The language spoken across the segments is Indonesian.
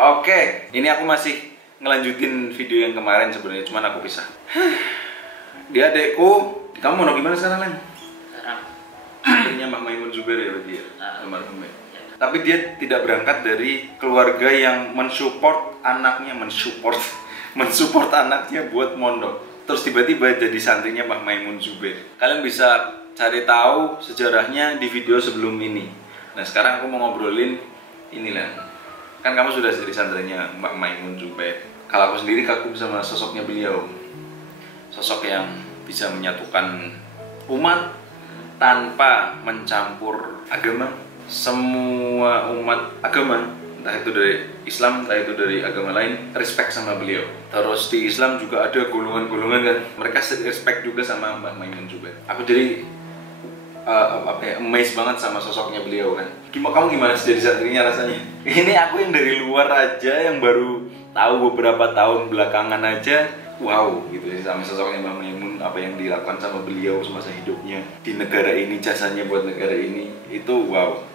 Oke, ini aku masih ngelanjutin video yang kemarin sebenarnya, cuman aku pisah. Dia adekku, kamu mau gimana sekarang, Len? Sekarang Akhirnya Mbak Maimun Zubair ya berarti ya, almarhum ya. Tapi dia tidak berangkat dari keluarga yang mensupport anaknya, mensupport anaknya buat mondok. Terus tiba-tiba jadi santrinya Mbak Maimun Zubair. Kalian bisa cari tahu sejarahnya di video sebelum ini. Nah sekarang aku mau ngobrolin inilah. Kan kamu sudah jadi santrinya Mbak Maimun Zubair. Kalau aku sendiri kagum sama sosoknya beliau. Sosok yang bisa menyatukan umat tanpa mencampur agama. Semua umat agama, entah itu dari Islam, entah itu dari agama lain, respect sama beliau. Terus di Islam juga ada golongan-golongan kan, mereka respect juga sama Mbak Maimun Zubair. Aku jadi amazed banget sama sosoknya beliau kan. Kamu gimana sih jadi santrinya rasanya? Ini aku yang dari luar aja, yang baru tahu beberapa tahun belakangan aja, wow gitu ya sama sosoknya Mbak Maimun, apa yang dilakukan sama beliau semasa hidupnya di negara ini, jasanya buat negara ini, itu wow.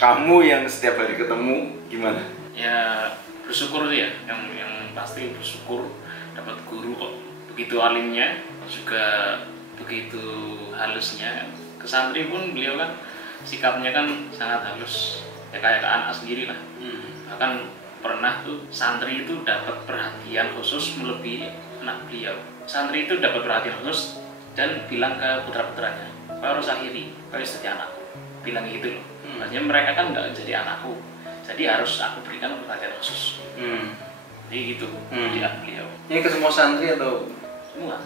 Kamu yang setiap hari ketemu gimana? ya bersyukur sih ya, yang pasti bersyukur dapat guru kok begitu alimnya, juga begitu halusnya. Ke santri pun beliau kan sikapnya kan sangat halus, ya kayak ke anak sendiri lah. Bahkan pernah tuh santri itu dapat perhatian khusus melebihi anak beliau. Santri itu dapat perhatian khusus dan bilang ke putra-putranya, "Kau harus akhiri, kau harus jadi anakku." Bilang gitu loh. Maksudnya mereka kan nggak jadi anakku, jadi harus aku berikan perhatian khusus. Jadi gitu lihat beliau. Ini ke semua santri atau? Semua.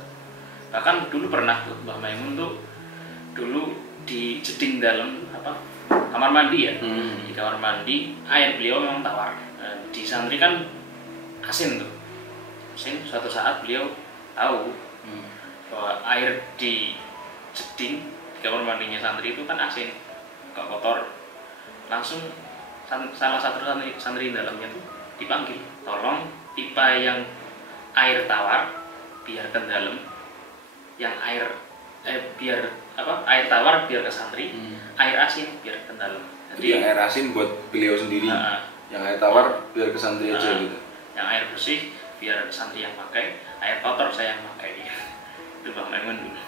Bahkan dulu pernah tuh Mbah Maimun tuh dulu di jeding dalam kamar mandi ya. Di kamar mandi air beliau memang tawar. Di santri kan asin tuh. Asin. Suatu saat beliau tahu bahwa air di jeding di kamar mandinya santri itu kan asin, gak kotor. Langsung salah satu santri dalamnya tuh dipanggil, "Tolong pipa yang air tawar biarkan dalam, yang air tawar biar ke santri, air asin biar ke dalam." Jadi yang air asin buat beliau sendiri, yang air tawar biar ke santri aja gitu. Yang air bersih biar santri yang pakai, air kotor saya yang pakai. Itu Mbah Maimun dulu.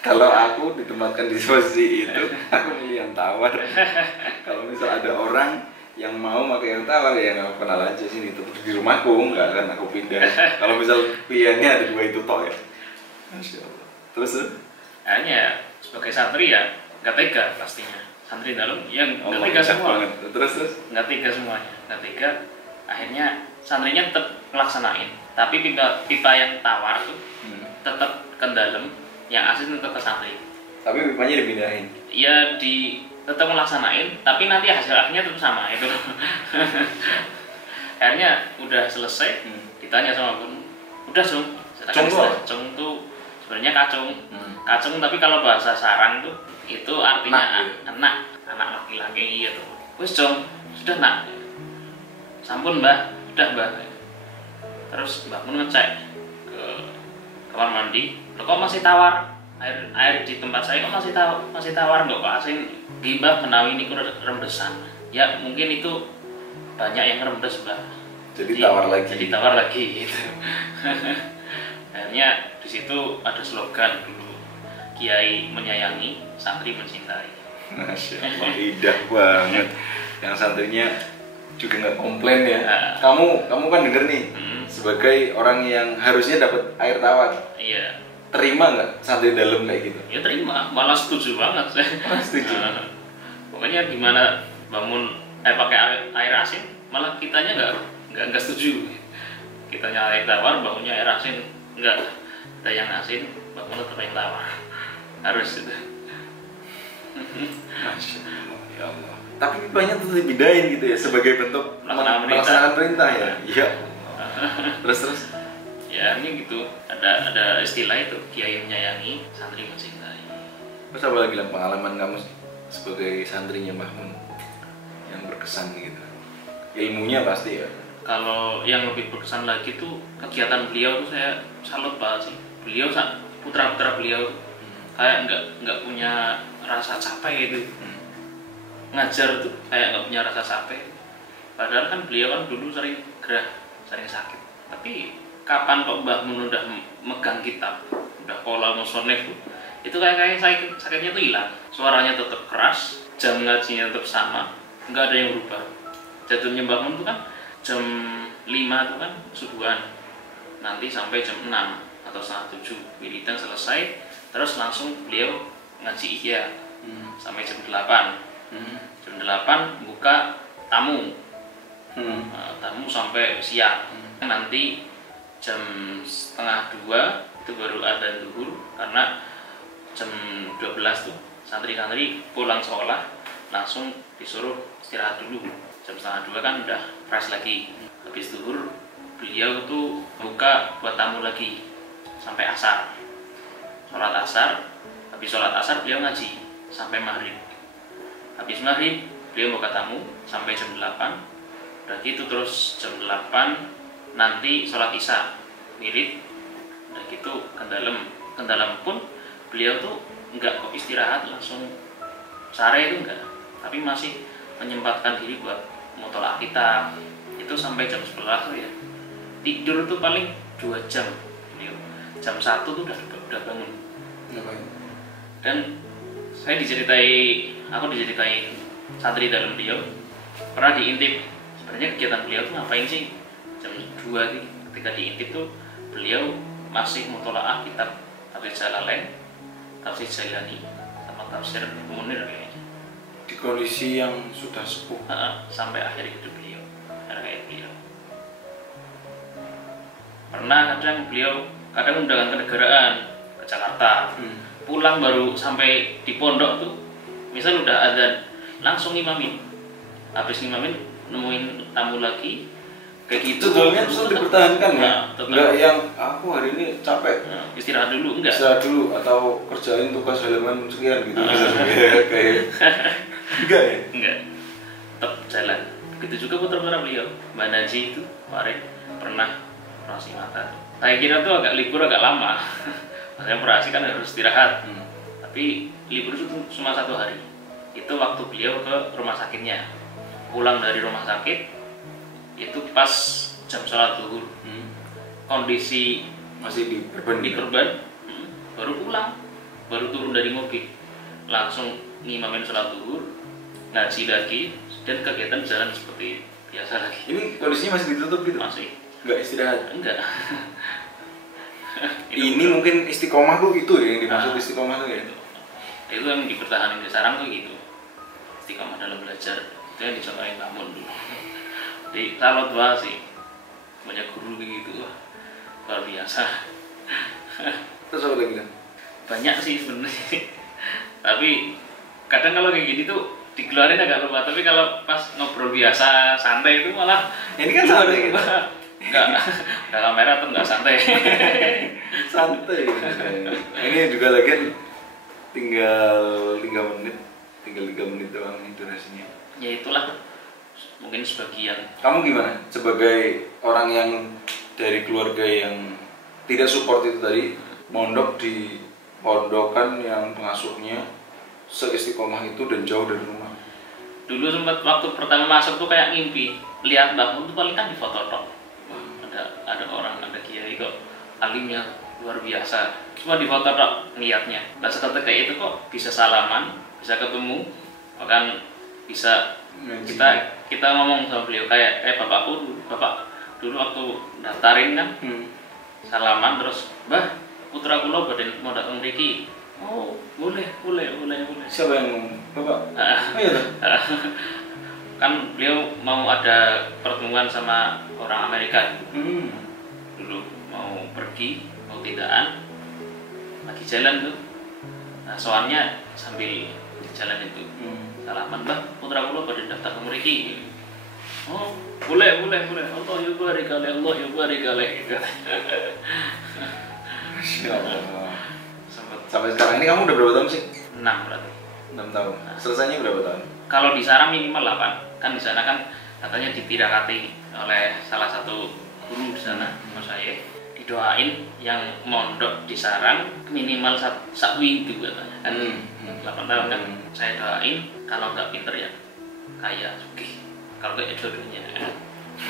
Kalau aku ditempatkan di posisi itu, aku milih yang tawar. Kalau misal ada orang yang mau pakai yang tawar, ya nggak kenal aja sini, tetap di rumahku, nggak akan aku pindah. Kalau misal pilihannya ada dua itu toh ya. Masya Allah. Terus? Hanya sebagai santri ya nggak tega pastinya. Santri dalam yang nggak tega semua. Terus? Nggak tega semuanya, nggak tega. Akhirnya santrinya tetap melaksanain, tapi pipa yang tawar tuh tetap ke dalam, yang asin tetap ke santri. Tapi pipanya dipindahin? Iya, tetap melaksanain, tapi nanti hasil akhirnya tetap sama itu. Akhirnya udah selesai, ditanya sama Bun, "Udah Cung?" Cung tuh sebenarnya kacung. Kacung tapi kalau bahasa sarang tuh itu artinya anak laki-laki gitu. "Wis Cung, sudah nak." "Sampun Mbah, udah Mbah." Terus Mbah Mun ngecek ke kamar mandi, "Loh kok masih tawar? Air di tempat saya kok masih tawar, kok asin?" "Mbah menawi niku rembesan." Ya mungkin itu banyak yang rembes Mbah. Jadi tawar lagi gitu. Akhirnya di situ ada slogan dulu, "Kiai menyayangi, santri mencintai." Masya Allah, indah banget. Yang santrinya juga nggak komplain ya. Kamu kan denger nih, sebagai orang yang harusnya dapat air tawar. Iya. Terima nggak santri dalam kayak gitu? Ya terima, malah setuju banget saya. Setuju. Pokoknya gimana bangun pakai air asin, malah kitanya nggak setuju. Kitanya air tawar, bangunnya air asin, enggak. Kita yang asin, bangun tetap yang tawar. Harus itu. Masya Allah, ya Allah. Tapi pipanya tetap dibedain gitu ya, sebagai bentuk melaksanakan perintah ya. Iya. Terus. Ya ini gitu, ada istilah itu, kiai menyayangi, santri mencintai. Terus apa lagi pengalaman kamu sebagai santrinya Mbah Mun yang berkesan gitu? Ilmunya pasti ya. Kalau yang lebih berkesan lagi tuh kegiatan beliau tuh saya salut banget sih. Beliau putra-putra beliau kayak nggak punya rasa capek gitu. Ngajar tuh kayak nggak punya rasa capek. Padahal kan beliau kan dulu sering gerah, sering sakit. Tapi kapan kok Mbah Mun udah megang kitab, udah pola musonef itu kayak sakitnya tuh hilang. Suaranya tetap keras, jam ngajinya tetap sama, nggak ada yang berubah. Jadulnya Mbah Mun tuh kan jam 5 tuh kan subuhan, nanti sampai jam 6 atau setengah 7 wiridan selesai, terus langsung beliau ngaji ihya sampai jam 8. Jam 8 buka tamu. Tamu sampai siang. Nanti jam setengah 2 itu baru adzan zuhur, karena jam 12 tuh santri-santri pulang sekolah langsung disuruh istirahat dulu. Jam setengah 2 kan udah fresh lagi. Habis zuhur beliau tuh buka buat tamu lagi sampai asar. Sholat asar, habis sholat asar beliau ngaji sampai maghrib. Habis maghrib beliau buka tamu sampai jam 8. Udah gitu terus jam 8 nanti sholat isya mirip. Udah gitu kendalam pun beliau tuh enggak kok istirahat langsung sare itu enggak, tapi masih menyempatkan diri buat mutolaah kitab. Itu sampai jam 11 tuh ya. Tidur tuh paling 2 jam beliau. Jam 1 tuh udah bangun. Dan aku diceritain santri dalam beliau pernah diintip, sebenarnya kegiatan beliau tuh ngapain sih jam 2 nih. Ketika diintip tuh beliau masih mutolaah kitab Tafsir Jalalain, Tafsir Jailani, sama Tafsir Munir kayaknya. Di kondisi yang sudah sepuh. Sampai akhir hidup beliau, kayak beliau. Pernah kadang undangan kenegaraan ke Jakarta, pulang baru sampai di pondok tuh, misal udah adzan langsung ngimamin. Habis ngimamin nemuin tamu lagi kayak gitu. Sebetulnya terus dipertahankan ya. Enggak yang aku hari ini capek. Istirahat dulu enggak? Istirahat dulu atau kerjain tugas halaman sekian gitu. Kayak enggak ya? Enggak. Tetap jalan. Begitu juga putra-putra beliau. Mbak Naji itu kemarin pernah operasi mata. Saya kira tuh libur agak lama. Maksudnya operasi kan harus istirahat. Tapi libur itu cuma 1 hari. Itu waktu beliau ke rumah sakitnya. Pulang dari rumah sakit itu pas jam sholat zuhur. Kondisi masih di perban, baru pulang, baru turun dari mobil, langsung ngimamin sholat zuhur, ngaji lagi, dan kegiatan jalan seperti biasa lagi. Ini kondisinya masih ditutup gitu? Masih. Enggak istirahat? Enggak. Ini mungkin istiqomah tuh itu ya, yang dimaksud istiqomah tuh ya? Itu yang dipertahankan di sarang tuh gitu, istiqomah dalam belajar. Itu yang dicontohin Namun dulu. Jadi kalau doa sih banyak guru begitu, luar biasa. Terus apa lagi kan? Banyak sih sebenarnya. Tapi kadang kalau kayak gini tuh dikeluarin agak lupa. Tapi kalau pas ngobrol biasa santai itu malah ini kan santai gitu. Enggak kamera tuh enggak santai. Santai. Ini juga lagi tinggal 3 menit doang nih durasinya. Ya itulah mungkin sebagian. Kamu gimana sebagai orang yang dari keluarga yang tidak support itu tadi, mondok di pondokan yang pengasuhnya seistiqomah itu dan jauh dari rumah? Dulu sempat waktu pertama masuk tuh kayak ngimpi lihat Mbah Mun tuh paling kan di foto tok. Ada orang, ada kiai kok alimnya luar biasa, cuma di foto tok niatnya. Nah seketika itu kok bisa salaman, bisa ketemu, bahkan bisa kita ngomong sama beliau kayak bapak dulu waktu daftarin kan, salaman terus, Mbah putra kula badhe mau datang mriki. Oh boleh. Siapa yang ngomong? Bapak? Iya tuh. Kan beliau mau ada pertemuan sama orang Amerika dulu, mau pergi, mau tindaan, lagi jalan tuh. Nah soalnya sambil di jalan itu salaman, Mbah putra kula badhe daftar ke mriki. Oh boleh. Allah ya barik gitu. Masya Allah. Sampai sekarang ini kamu udah berapa tahun sih? 6 berarti. 6 tahun. Selesainya berapa tahun? Kalau di Sarang minimal 8. Kan di sana kan katanya ditirakati oleh salah satu guru di sana, Mas saya. Didoain yang mondok di Sarang minimal sak windu katanya kan. 8 tahun kan. Saya doain kalau nggak pinter ya kayak sugih. kalau kayak dua-duanya.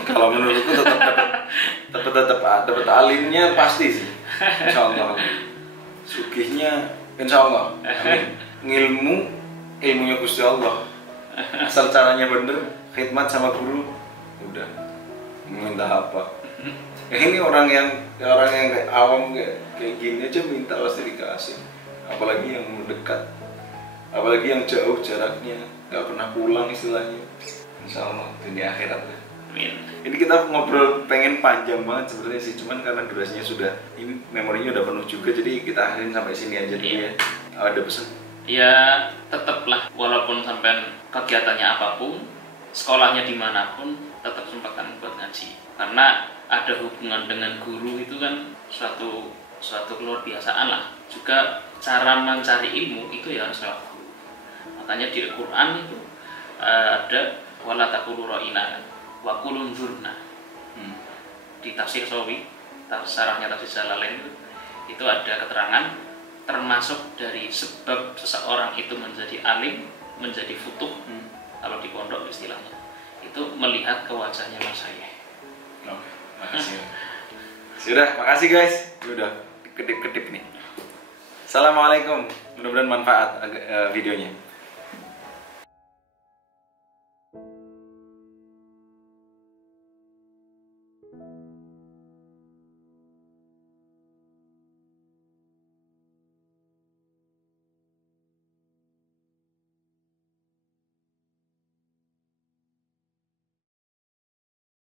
Kalau menurutku tetap alimnya pasti sih, insya Allah. Sugihnya insya Allah, amin. Ilmunya Gusti Allah, asal caranya bener, khidmat sama guru, udah minta apa. Ini orang yang kayak awam kayak gini aja minta pasti dikasih, apalagi yang mendekat, apalagi yang jauh jaraknya, nggak pernah pulang istilahnya. Insya Allah dunia akhirat lah. Amin. Ini kita ngobrol pengen panjang banget sebenarnya sih, cuman karena durasinya sudah, ini memorinya udah penuh juga, jadi kita akhirin sampai sini aja dulu ya. Ada pesan? Ya tetaplah, walaupun sampai kegiatannya apapun, sekolahnya dimanapun, tetap sempatkan buat ngaji. Karena ada hubungan dengan guru itu kan suatu luar biasaan lah. Juga cara mencari ilmu itu ya harus lewat guru. Makanya di Al-Quran itu ada wala taqulu ra'ina wa qul unzurna. Di tafsir Sawi, sarahnya tafsir Jalalain itu ada keterangan termasuk dari sebab seseorang itu menjadi alim, menjadi futuh, kalau di pondok istilahnya itu melihat ke wajahnya masyayikh. Oke, makasih. Sudah, makasih guys. Udah kedip-kedip nih. Assalamualaikum. Mudah-mudahan manfaat videonya.